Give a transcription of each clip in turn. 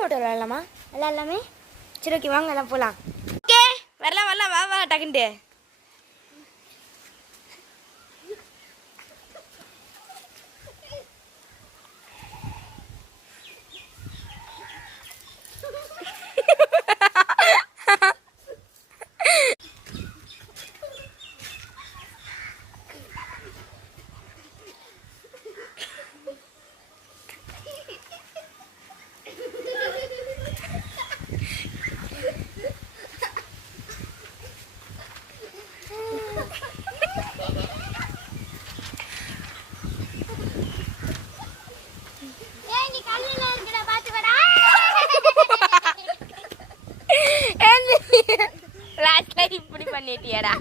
Moto விளாட்லாமா? விளாட்லாமே. சரி okay வாங்க எல்லாம் போகலாம். ஓகே வரலாம் வரலாம், வா வா டக்குன்ட்டு. இப்படி பண்ணிட்டியடா.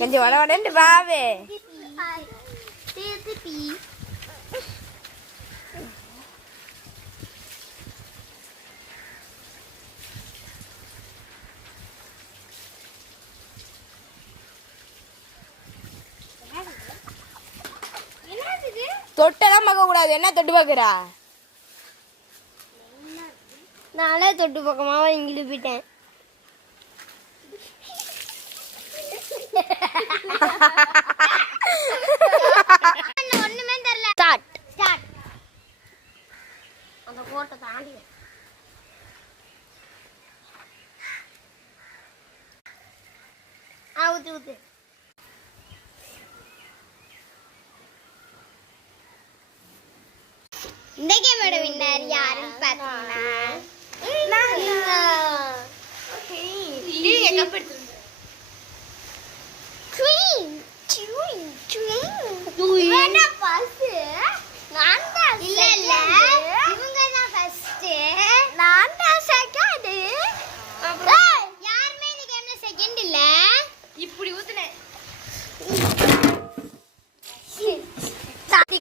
கொஞ்சம் வட வடன்னு வாவே. தொட்டெல்லாம் பார்க்க கூடாது. என்ன தொட்டு பார்க்குறா? நானே தொட்டு பக்கமாவா இங்கிட்டு போயிட்டேன். ஒண்ணுமே தெரியல. ஸ்டார்ட். அந்த கோட்டை தாண்டி ஊத்து. இந்த கேமோட வின்னர் யாருன்னு பார்த்தீங்கன்னா